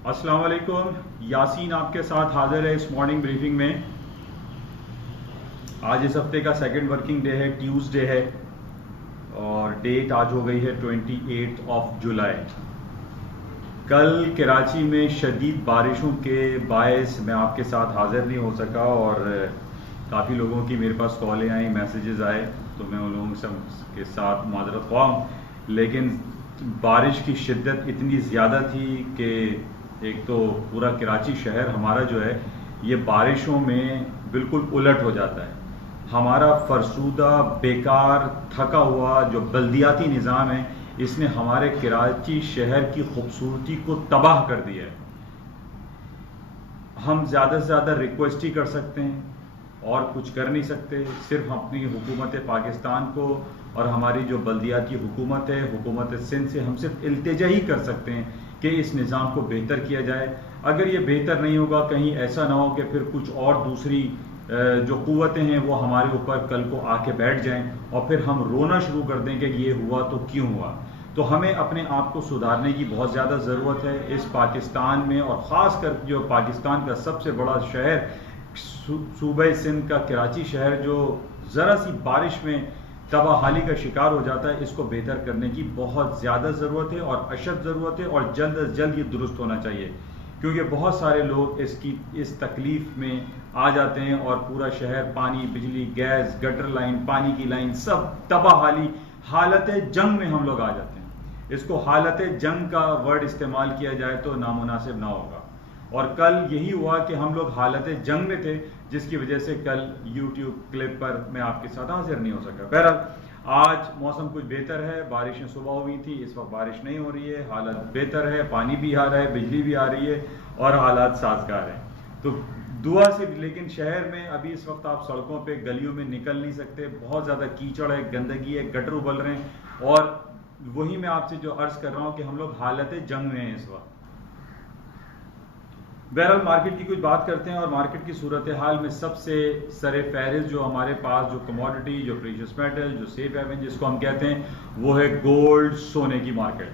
अस्सलाम वालेकुम, यासीन आपके साथ हाजिर है इस मॉर्निंग ब्रीफिंग में। आज इस हफ्ते का सेकंड वर्किंग डे है, ट्यूसडे है और डेट आज हो गई है 28 जुलाई। कल कराची में शदीद बारिशों के बायस मैं आपके साथ हाजिर नहीं हो सका और काफ़ी लोगों की मेरे पास कॉलें आई, मैसेजेस आए, तो मैं उन लोगों के साथ माजरत ख्वाह हूँ। लेकिन बारिश की शिद्दत इतनी ज़्यादा थी कि एक तो पूरा कराची शहर हमारा जो है ये बारिशों में बिल्कुल उलट हो जाता है। हमारा फरसूदा, बेकार, थका हुआ जो बल्दियाती निज़ाम है इसने हमारे कराची शहर की खूबसूरती को तबाह कर दिया है। हम ज़्यादा से ज़्यादा रिक्वेस्ट ही कर सकते हैं और कुछ कर नहीं सकते। सिर्फ अपनी हुकूमत पाकिस्तान को और हमारी जो बल्दियाती हुकूमत है, हुकूमत सिंध से हम सिर्फ इल्तिजा ही कर सकते हैं कि इस निज़ाम को बेहतर किया जाए। अगर ये बेहतर नहीं होगा, कहीं ऐसा ना हो कि फिर कुछ और दूसरी जो कुव्वतें हैं वो हमारे ऊपर कल को आके बैठ जाएं और फिर हम रोना शुरू कर दें कि ये हुआ तो क्यों हुआ। तो हमें अपने आप को सुधारने की बहुत ज़्यादा ज़रूरत है इस पाकिस्तान में, और ख़ास कर जो पाकिस्तान का सबसे बड़ा शहर सूबे सिंध का कराची शहर जो ज़रा सी बारिश में तबाहाली का शिकार हो जाता है, इसको बेहतर करने की बहुत ज़्यादा ज़रूरत है और अशद ज़रूरत है और जल्द अज जल्द ये दुरुस्त होना चाहिए, क्योंकि बहुत सारे लोग इस तकलीफ में आ जाते हैं और पूरा शहर पानी, बिजली, गैस, गटर लाइन, पानी की लाइन सब तबाहाली, हालत जंग में हम लोग आ जाते हैं। इसको हालत जंग का वर्ड इस्तेमाल किया जाए तो नामुनासिब ना होगा। और कल यही हुआ कि हम लोग हालत जंग में थे, जिसकी वजह से कल यूट्यूब क्लिप पर मैं आपके साथ हाजिर नहीं हो सका। बहरहाल आज मौसम कुछ बेहतर है, बारिशें सुबह हुई थी, इस वक्त बारिश नहीं हो रही है, हालत बेहतर है, पानी भी आ रहा है, बिजली भी आ रही है और हालात साजगार हैं। तो दुआ से, लेकिन शहर में अभी इस वक्त आप सड़कों पे, गलियों में निकल नहीं सकते, बहुत ज़्यादा कीचड़ है, गंदगी है, गटर उबल रहे हैं। और वही मैं आपसे जो अर्ज कर रहा हूँ कि हम लोग हालत जंग में हैं इस वक्त। बहरहाल मार्केट की कुछ बात करते हैं और मार्केट की सूरत हाल में सबसे सरे फहरिस्त जो हमारे पास जो कमोडिटी, जो प्रीशियस मेटल, जो सेफ हेवन जिसको हम कहते हैं, वो है गोल्ड, सोने की मार्केट।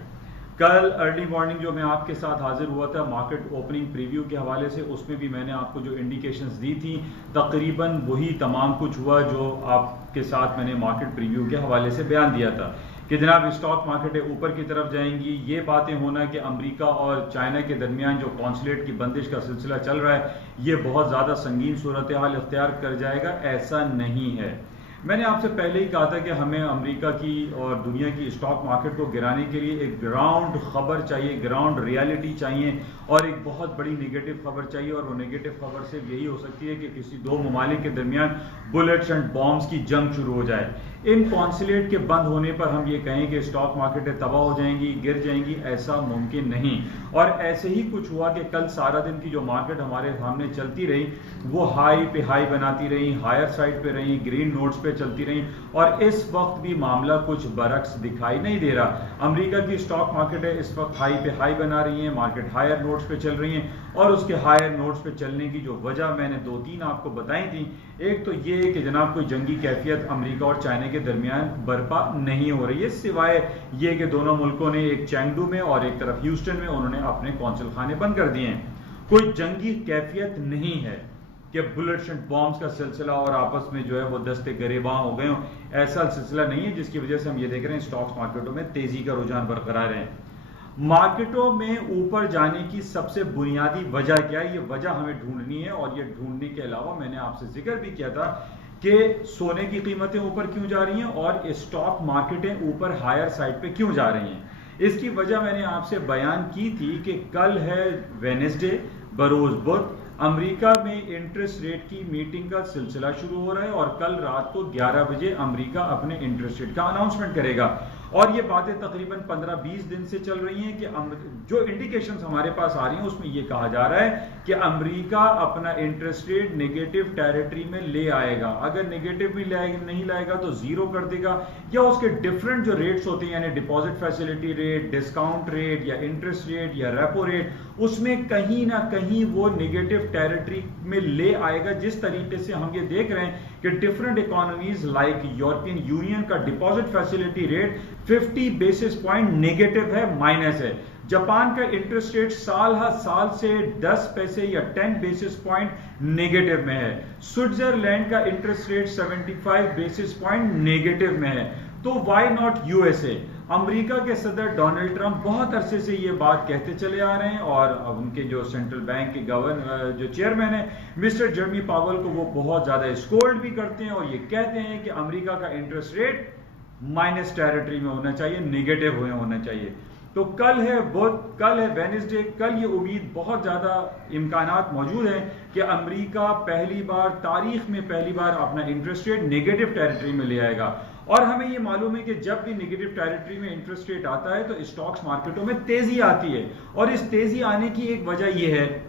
कल अर्ली मॉर्निंग जो मैं आपके साथ हाजिर हुआ था मार्केट ओपनिंग प्रीव्यू के हवाले से, उसमें भी मैंने आपको जो इंडिकेशंस दी थी तकरीबन वही तमाम कुछ हुआ जो आपके साथ मैंने मार्केट प्रीव्यू के हवाले से बयान दिया था कि जनाब स्टॉक मार्केटें ऊपर की तरफ जाएंगी। ये बातें होना कि अमेरिका और चाइना के दरमियान जो कॉन्सुलेट की बंदिश का सिलसिला चल रहा है ये बहुत ज़्यादा संगीन सूरत हाल इख्तियार कर जाएगा, ऐसा नहीं है। मैंने आपसे पहले ही कहा था कि हमें अमेरिका की और दुनिया की स्टॉक मार्केट को गिराने के लिए एक ग्राउंड खबर चाहिए, ग्राउंड रियलिटी चाहिए और एक बहुत बड़ी नेगेटिव खबर चाहिए। और वो नेगेटिव खबर सिर्फ यही हो सकती है कि किसी दो ममालिक के दरमियान बुलेट्स एंड बॉम्ब्स की जंग शुरू हो जाए। इन कॉन्सुलेट के बंद होने पर हम ये कहें कि स्टॉक मार्केटें तबाह हो जाएंगी, गिर जाएंगी, ऐसा मुमकिन नहीं। और ऐसे ही कुछ हुआ कि कल सारा दिन की जो मार्केट हमारे सामने चलती रही वो हाई पे हाई बनाती रही, हायर साइड पे रही, ग्रीन नोट्स पे चलती रही और इस वक्त भी मामला कुछ बरक्स दिखाई नहीं दे रहा। अमेरिका की स्टॉक मार्केटें इस वक्त हाई पे हाई बना रही हैं, मार्केट हायर नोट्स पे चल रही हैं और उसके हायर नोट्स पे चलने की जो वजह मैंने दो तीन आपको बताई थी, एक तो ये कि जनाब कोई जंगी कैफियत अमेरिका और चाइना के दरमियान बर्पा नहीं हो रही है, सिवाय ये कि दोनों मुल्कों ने एक चैंगडू में और एक तरफ ह्यूस्टन में उन्होंने अपने कौंसल खाने बंद कर दिए हैं। कोई जंगी कैफियत नहीं है कि बुलेट्स एंड बॉम्ब्स का सिलसिला और आपस में जो है वो दस्ते गरेबां हो गए हो, ऐसा सिलसिला नहीं है जिसकी वजह से हम ये देख रहे हैं स्टॉक्स मार्केटों में तेजी का रुझान बरकरार है। मार्केटों में ऊपर जाने की सबसे बुनियादी वजह क्या है, ये वजह हमें ढूंढनी है। और ये ढूंढने के अलावा मैंने आपसे जिक्र भी किया था कि सोने की कीमतें ऊपर क्यों जा रही हैं और स्टॉक मार्केटें ऊपर हायर साइड पे क्यों जा रही हैं। इसकी वजह मैंने आपसे बयान की थी कि कल है वेडनेसडे, बरोज बुध, अमेरिका में इंटरेस्ट रेट की मीटिंग का सिलसिला शुरू हो रहा है और कल रात को 11 बजे अमेरिका अपने इंटरेस्ट रेट का अनाउंसमेंट करेगा। और ये बातें तकरीबन 15-20 दिन से चल रही हैं कि जो इंडिकेशंस हमारे पास आ रही हैं उसमें ये कहा जा रहा है कि अमेरिका अपना इंटरेस्ट रेट नेगेटिव टेरिटरी में ले आएगा। अगर नेगेटिव में नहीं लाएगा तो जीरो कर देगा, या उसके डिफरेंट जो रेट्स होते हैं यानी deposit facility rate, discount rate या इंटरेस्ट रेट या रेपो रेट, उसमें कहीं ना कहीं वो नेगेटिव टेरिटरी में ले आएगा। जिस तरीके से हम ये देख रहे हैं कि different economies like European Union का deposit facility rate 50 basis point negative है, माइनस है, जापान का इंटरेस्ट रेट साल हर साल से 10 पैसे या 10 बेसिस पॉइंट नेगेटिव में है। स्विट्जरलैंड का interest rate 75 basis point negative में है। तो व्हाई नॉट यूएसए? अमेरिका के सदर डोनाल्ड ट्रंप बहुत अरसे से ये बात कहते चले आ रहे हैं और उनके जो सेंट्रल बैंक के गवर्नर जो चेयरमैन है मिस्टर जेरेमी पावेल को वो बहुत ज्यादा स्कोल्ड भी करते हैं और ये कहते हैं कि अमेरिका का इंटरेस्ट रेट माइनस टेरिटरी में होना चाहिए, नेगेटिव होना चाहिए। तो कल है वेडनेसडे, कल ये उम्मीद बहुत ज्यादा इम्कानात मौजूद हैं कि अमेरिका तारीख में पहली बार अपना इंटरेस्ट रेट नेगेटिव टेरिटरी में ले आएगा। और हमें ये मालूम है कि जब भी नेगेटिव टेरिटरी में इंटरेस्ट रेट आता है तो स्टॉक्स मार्केटों में तेजी आती है और इस तेजी आने की एक वजह यह है।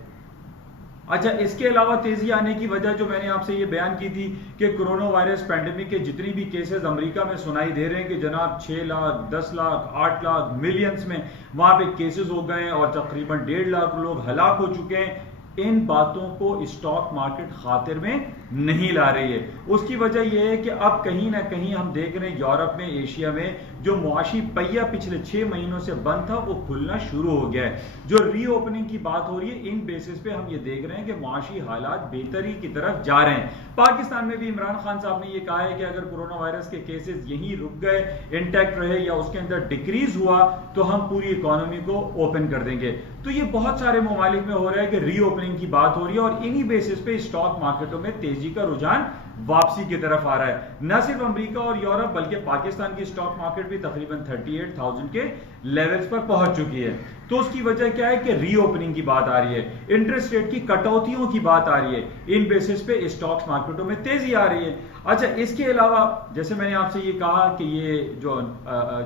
अच्छा, इसके अलावा तेजी आने की वजह जो मैंने आपसे ये बयान की थी कि कोरोना वायरस पैंडेमिक के जितनी भी केसेस अमेरिका में सुनाई दे रहे हैं कि जनाब 6 लाख 10 लाख 8 लाख मिलियंस में वहां पे केसेस हो गए और तकरीबन 1.5 लाख लोग हलाक हो चुके हैं, इन बातों को स्टॉक मार्केट खातिर में नहीं ला रही है। उसकी वजह यह है कि अब कहीं ना कहीं हम देख रहे हैं यूरोप में, एशिया में जो मुआशी पहिया पिछले 6 महीनों से बंद था वो खुलना शुरू हो गया है। जो रीओपनिंग की बात हो रही है, इन बेसिस पे हम ये देख रहे हैं कि मुआशी हालात बेहतरी की तरफ जा रहे हैं। पाकिस्तान में भी इमरान खान साहब ने यह कहा है कि अगर कोरोना वायरस के केसेस यहीं रुक गए, इंटैक्ट रहे या उसके अंदर डिक्रीज हुआ तो हम पूरी इकोनॉमी को ओपन कर देंगे। तो ये बहुत सारे ममालिक में हो रहा है कि रीओपनिंग की बात हो रही है और इन्हीं बेसिस पे स्टॉक मार्केटों में तेजी का रुझान वापसी की तरफ आ रहा है। न सिर्फ अमेरिका और यूरोप बल्कि पाकिस्तान की स्टॉक मार्केट भी तकरीबन 38,000 के लेवल्स पर पहुंच चुकी है। तो उसकी वजह क्या है कि रीओपनिंग की बात आ रही है, इंटरेस्ट रेट की कटौतियों की बात आ रही है, इन बेसिस पे स्टॉक्स मार्केटों में तेजी आ रही है। अच्छा, इसके अलावा जैसे मैंने आपसे ये कहा कि ये जो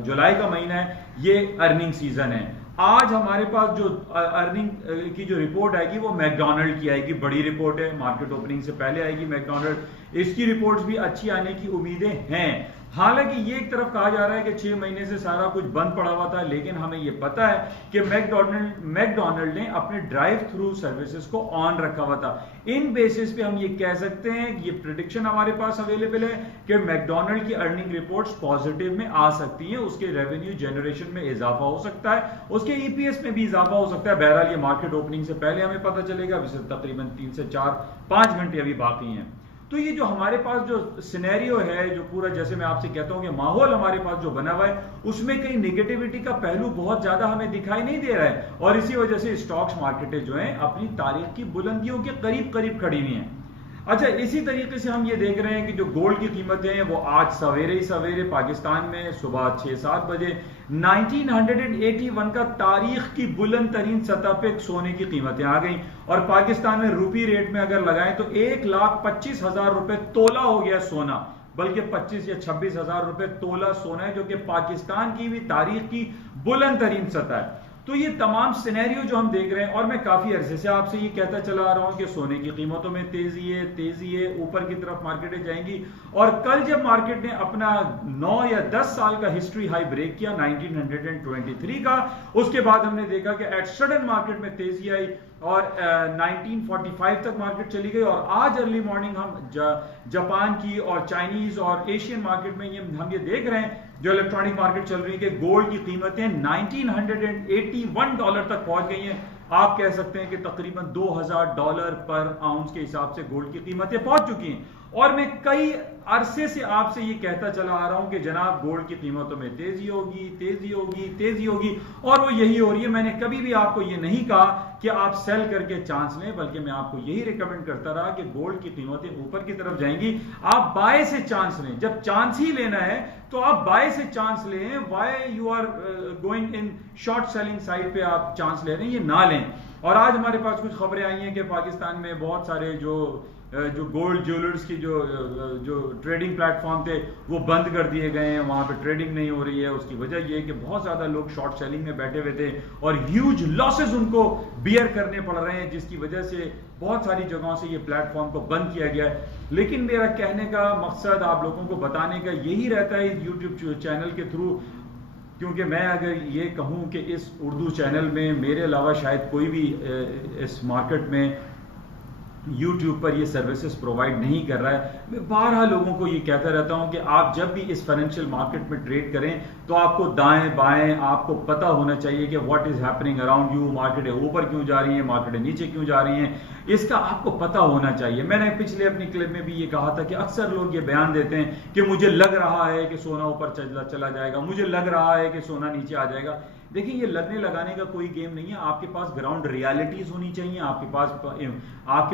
जुलाई का महीना है ये अर्निंग सीजन है। आज हमारे पास जो अर्निंग की जो रिपोर्ट आएगी वो मैकडॉनल्ड की आएगी, बड़ी रिपोर्ट है, मार्केट ओपनिंग से पहले आएगी मैकडॉनल्ड। इसकी रिपोर्ट्स भी अच्छी आने की उम्मीदें हैं। हालांकि ये एक तरफ कहा जा रहा है कि 6 महीने से सारा कुछ बंद पड़ा हुआ था, लेकिन हमें ये पता है कि मैकडॉनल्ड ने अपने ड्राइव थ्रू सर्विसेज को ऑन रखा हुआ था। इन बेसिस पे हम ये कह सकते हैं, ये प्रेडिक्शन हमारे पास अवेलेबल है कि मैकडॉनल्ड की अर्निंग रिपोर्ट्स पॉजिटिव में आ सकती हैं, उसके रेवेन्यू जनरेशन में इजाफा हो सकता है, उसके ईपीएस में भी इजाफा हो सकता है। बहरहाल ये मार्केट ओपनिंग से पहले हमें पता चलेगा, अभी से तकरीबन 3 से 4-5 घंटे अभी बाकी हैं। तो ये जो हमारे पास जो सिनेरियो है, जो पूरा जैसे मैं आपसे कहता हूं कि माहौल हमारे पास जो बना हुआ है उसमें कहीं नेगेटिविटी का पहलू बहुत ज्यादा हमें दिखाई नहीं दे रहा है और इसी वजह से स्टॉक्स मार्केटें जो हैं अपनी तारीख की बुलंदियों के करीब करीब खड़ी हुई हैं। अच्छा, इसी तरीके से हम ये देख रहे हैं कि जो गोल्ड की कीमतें हैं वो आज सवेरे पाकिस्तान में सुबह 6-7 बजे 1981 का तारीख की बुलंद तरीन सतह पे सोने की कीमतें आ गई और पाकिस्तान में रूपी रेट में अगर लगाएं तो 1,25,000 रुपए तोला हो गया सोना, बल्कि 25 या 26,000 रुपए तोला सोना है, जो कि पाकिस्तान की भी तारीख की बुलंद तरीन सतह है। तो ये तमाम सिनेरियो जो हम देख रहे हैं, और मैं काफी अरसे से आपसे ये कहता चला आ रहा हूं कि सोने की कीमतों में तेजी है, ऊपर की तरफ मार्केटें जाएंगी। और कल जब मार्केट ने अपना 9 या 10 साल का हिस्ट्री हाई ब्रेक किया 1923 का, उसके बाद हमने देखा कि एट सडन मार्केट में तेजी आई और 1945 तक मार्केट चली गई। और आज अर्ली मॉर्निंग हम जापान की और चाइनीज और एशियन मार्केट में हम ये देख रहे हैं, जो इलेक्ट्रॉनिक मार्केट चल रही है, कि गोल्ड की कीमतें $1981 तक पहुंच गई हैं। आप कह सकते हैं कि तकरीबन $2,000 पर आउंस के हिसाब से गोल्ड की कीमतें पहुंच चुकी हैं। और मैं कई अरसे से आपसे ये कहता चला आ रहा हूं कि जनाब गोल्ड की कीमतों में तेजी होगी और वो यही हो रही है। मैंने कभी भी आपको ये नहीं कहा कि आप सेल करके चांस लें, बल्कि मैं आपको यही रिकमेंड करता रहा कि गोल्ड की कीमतें ऊपर की तरफ जाएंगी, आप बाय से चांस लें। जब चांस ही लेना है तो आप बाय से चांस लें, why you are going in short selling side पे आप चांस ले रहे हैं, ये ना लें। और आज हमारे पास कुछ खबरें आई हैं कि पाकिस्तान में बहुत सारे जो गोल्ड ज्वेलर्स की जो ट्रेडिंग प्लेटफॉर्म थे वो बंद कर दिए गए हैं, वहां पे ट्रेडिंग नहीं हो रही है। उसकी वजह यह है कि बहुत ज्यादा लोग शॉर्ट सेलिंग में बैठे हुए थे और ह्यूज लॉसेस उनको बियर करने पड़ रहे हैं, जिसकी वजह से बहुत सारी जगहों से ये प्लेटफॉर्म को बंद किया गया है। लेकिन मेरा कहने का मकसद आप लोगों को बताने का यही रहता है इस यूट्यूब चैनल के थ्रू, क्योंकि मैं अगर ये कहूं कि इस उर्दू चैनल में मेरे अलावा शायद कोई भी इस मार्केट में YouTube पर ये सर्विसेज प्रोवाइड नहीं कर रहा है। मैं बारहा लोगों को ये कहता रहता हूं कि आप जब भी इस फाइनेंशियल मार्केट में ट्रेड करें तो आपको दाएं बाएं आपको पता होना चाहिए कि what is happening around you, मार्केटें ऊपर क्यों जा रही हैं, मार्केटें नीचे क्यों जा रही हैं, इसका आपको पता होना चाहिए। मैंने पिछले अपनी क्लिप में भी ये कहा था कि अक्सर लोग ये बयान देते हैं कि मुझे लग रहा है कि सोना ऊपर चला जाएगा, मुझे लग रहा है कि सोना नीचे आ जाएगा। देखिए, ये लगने लगाने का कोई गेम नहीं है। आपके पास ग्राउंड रियलिटीज होनी चाहिए, आपके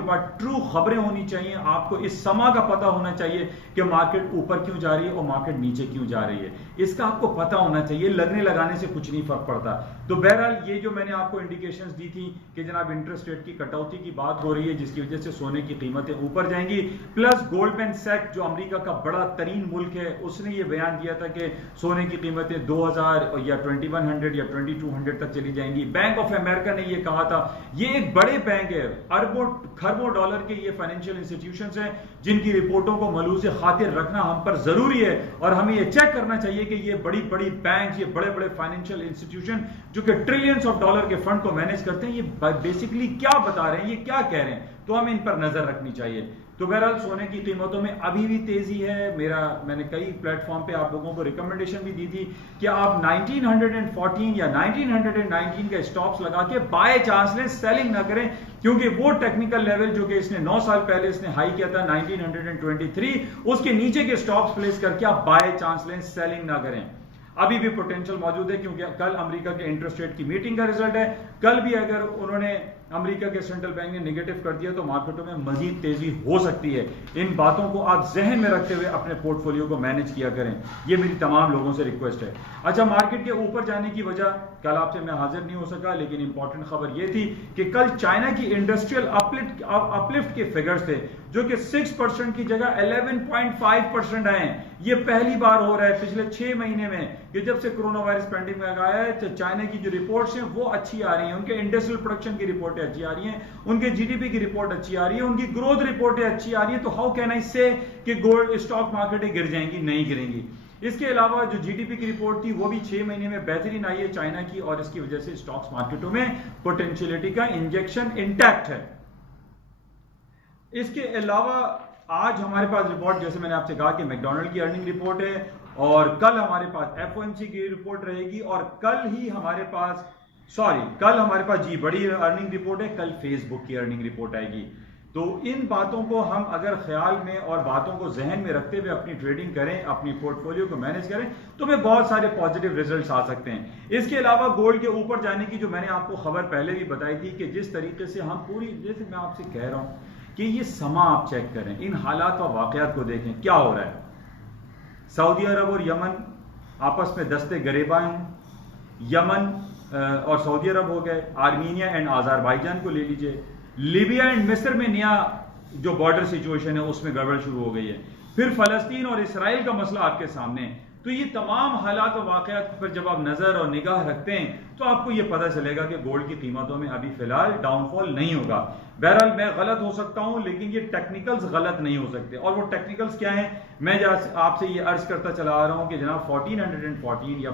पास ट्रू खबरें होनी चाहिए। आपको इस समा का पता होना चाहिए कि मार्केट ऊपर क्यों जा रही है और मार्केट नीचे क्यों जा रही है, इसका आपको पता होना चाहिए। लगने लगाने से कुछ नहीं फर्क पड़ता। तो बहरहाल ये जो मैंने आपको इंडिकेशंस दी थी कि जनाब इंटरेस्ट रेट की कटौती की बात हो रही है जिसकी वजह से सोने की कीमतें ऊपर जाएंगी, प्लस गोल्डमैन सैक्स जो अमेरिका का बड़ा तरीन मुल्क है उसने ये बयान दिया था कि सोने की कीमतें 2000 या 2100 या 2200 तक चली जाएंगी। बैंक ऑफ अमेरिका ने ये कहा था। ये एक बड़े बैंक है, अरबों खरबों डॉलर के ये फाइनेंशियल इंस्टीट्यूशंस हैं जिनकी रिपोर्टों को मलूज़ खातिर रखना हम पर जरूरी है और हमें ये चेक करना चाहिए कि ये बड़ी बड़ी बैंक, ये बड़े बड़े फाइनेंशियल इंस्टीट्यूशन जो कि ट्रिलियंस ऑफ डॉलर के फंड को मैनेज करते हैं, ये बेसिकली क्या बता रहे हैं, ये क्या कह रहे हैं, तो हमें इन पर नजर रखनी चाहिए। तो बहरहाल सोने की कीमतों में अभी भी तेजी है। मैंने कई प्लेटफॉर्म पे आप लोगों को रिकमेंडेशन भी दी थी कि आप 1914 या 1919 के स्टॉप्स लगा के बाय चांस लें, सेलिंग ना करें, क्योंकि वो टेक्निकल लेवल जो कि इसने 9 साल पहले इसने हाई किया था 1923, उसके नीचे के स्टॉप्स प्लेस करके आप बाय चांस लें, सेलिंग ना करें। अभी भी पोटेंशियल मौजूद है क्योंकि कल अमेरिका के इंटरेस्ट रेट की मीटिंग का रिजल्ट है। कल भी अगर उन्होंने अमेरिका के सेंट्रल बैंक ने नेगेटिव कर दिया तो मार्केटों में मजीद तेजी हो सकती है। इन बातों को आप जहन में रखते हुए अपने पोर्टफोलियो को मैनेज किया करें, ये मेरी तमाम लोगों से रिक्वेस्ट है। अच्छा, मार्केट के ऊपर जाने की वजह, कल आपसे मैं हाजिर नहीं हो सका, लेकिन इंपॉर्टेंट खबर यह थी कि कल चाइना की इंडस्ट्रियल अपलिफ्ट के फिगर्स थे जो कि 6% की जगह 11.5% आए। ये पहली बार हो रहा है पिछले 6 महीने में कि जब से कोरोना वायरस पैंडेमिक आया है तो चाइना की जो रिपोर्ट्स हैं वो अच्छी आ रही हैं, उनके इंडस्ट्रियल प्रोडक्शन की रिपोर्टें अच्छी आ रही हैं, उनके जीडीपी की रिपोर्ट अच्छी आ रही है, उनकी ग्रोथ रिपोर्टें अच्छी आ रही है। तो हाउ कैन आई से कि गोल्ड स्टॉक मार्केटें गिर जाएंगी? नहीं गिरेंगी। इसके अलावा जो जीडीपी की रिपोर्ट थी वो भी 6 महीने में बेहतरीन आई है चाइना की, और इसकी वजह से स्टॉक्स मार्केटों में पोटेंशियलिटी का इंजेक्शन इंटैक्ट है। इसके अलावा आज हमारे पास रिपोर्ट, जैसे मैंने आपसे कहा कि मैकडॉनल्ड की अर्निंग रिपोर्ट है, और कल हमारे पास एफओएमसी की रिपोर्ट रहेगी, और कल हमारे पास जी बड़ी अर्निंग रिपोर्ट है, कल फेसबुक की अर्निंग रिपोर्ट आएगी। तो इन बातों को हम अगर ख्याल में और बातों को जहन में रखते हुए अपनी ट्रेडिंग करें, अपनी पोर्टफोलियो को मैनेज करें, तो हमें बहुत सारे पॉजिटिव रिजल्ट्स आ सकते हैं। इसके अलावा गोल्ड के ऊपर जाने की जो मैंने आपको खबर पहले भी बताई थी कि जिस तरीके से हम जैसे मैं आपसे कह रहा हूं कि ये समा आप चेक करें, इन हालात और वाकयात को देखें क्या हो रहा है। सऊदी अरब और यमन आपस में दस्ते गरेबा हैं। यमन और सऊदी अरब हो गए, आर्मीनिया एंड अज़रबैजान को ले लीजिए, लीबिया एंड मिस्र में नया जो बॉर्डर सिचुएशन है उसमें गड़बड़ शुरू हो गई है, फिर फलस्तीन और इसराइल का मसला आपके सामने है। तो ये तमाम हालात और वाकयात पर जब आप नजर और निगाह रखते हैं तो आपको ये पता चलेगा कि गोल्ड की कीमतों में अभी फिलहाल डाउनफॉल नहीं होगा। बहरहाल मैं गलत हो सकता हूं, लेकिन ये टेक्निकल्स गलत नहीं हो सकते। और वो टेक्निकल्स क्या हैं, मैं आपसे ये अर्ज करता चला आ रहा हूं कि जनाब 1414 या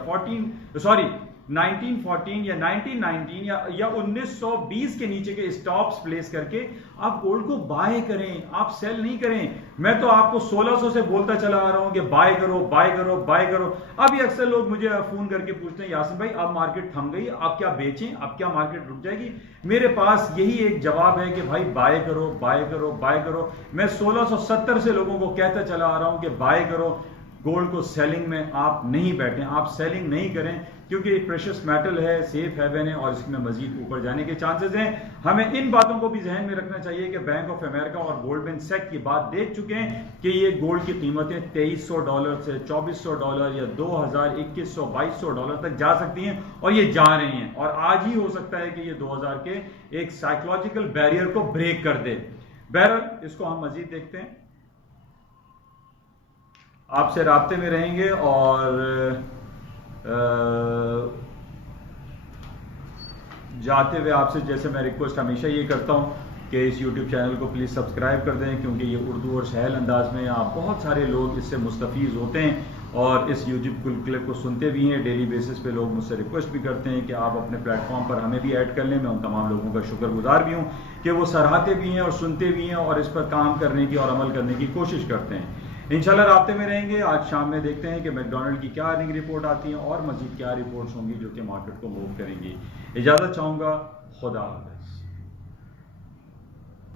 1914 या 1919 या 1920 के नीचे के स्टॉप्स प्लेस करके आप गोल्ड को बाय करें, आप सेल नहीं करें। मैं तो आपको 1600 से बोलता चला आ रहा हूं कि बाय करो बाय करो बाय करो। अभी अक्सर लोग मुझे फोन करके पूछते हैं, यासिन भाई अब मार्केट थम गई, अब क्या बेचें, अब क्या मार्केट रुक जाएगी? मेरे पास यही एक जवाब है कि भाई बाय करो बाय करो बाय करो। मैं 1670 से लोगों को कहता चला आ रहा हूं कि बाय करो, गोल्ड को सेलिंग में आप नहीं बैठें, आप सेलिंग नहीं करें, क्योंकि प्रेशियस मेटल है, सेफ हेवन है और इसमें मजीद ऊपर जाने के चांसेस हैं। हमें इन बातों को भी जहन में रखना चाहिए कि बैंक ऑफ अमेरिका और गोल्डमैन सैक्स की बात देख चुके हैं कि ये गोल्ड की कीमतें $2300 से $2400 या $2100-2200 तक जा सकती हैं, और ये जा रही हैं, और आज ही हो सकता है कि ये 2000 के एक साइकोलॉजिकल बैरियर को ब्रेक कर दे। बहरहाल इसको हम मजीद देखते हैं, आपसे राब्ते में रहेंगे, और जाते हुए आपसे जैसे मैं रिक्वेस्ट हमेशा ये करता हूं कि इस YouTube चैनल को प्लीज़ सब्सक्राइब कर दें, क्योंकि ये उर्दू और सहल अंदाज में आप बहुत सारे लोग इससे मुस्तफ़ीज़ होते हैं। और इस यूट्यूब क्लिप को सुनते भी हैं। डेली बेसिस पे लोग मुझसे रिक्वेस्ट भी करते हैं कि आप अपने प्लेटफॉर्म पर हमें भी ऐड कर लें। मैं उन तमाम लोगों का शुक्रगुजार भी हूँ कि वो सराहते भी हैं और सुनते भी हैं और इस पर काम करने की और अमल करने की कोशिश करते हैं। इंशाल्लाह राब्ते में रहेंगे। आज शाम में देखते हैं कि मैकडॉनल्ड की क्या अर्निंग रिपोर्ट आती है और मजीद क्या रिपोर्ट्स होंगी जो कि मार्केट को मूव करेंगी। इजाज़त चाहूँगा। खुदा हाफ़िज़।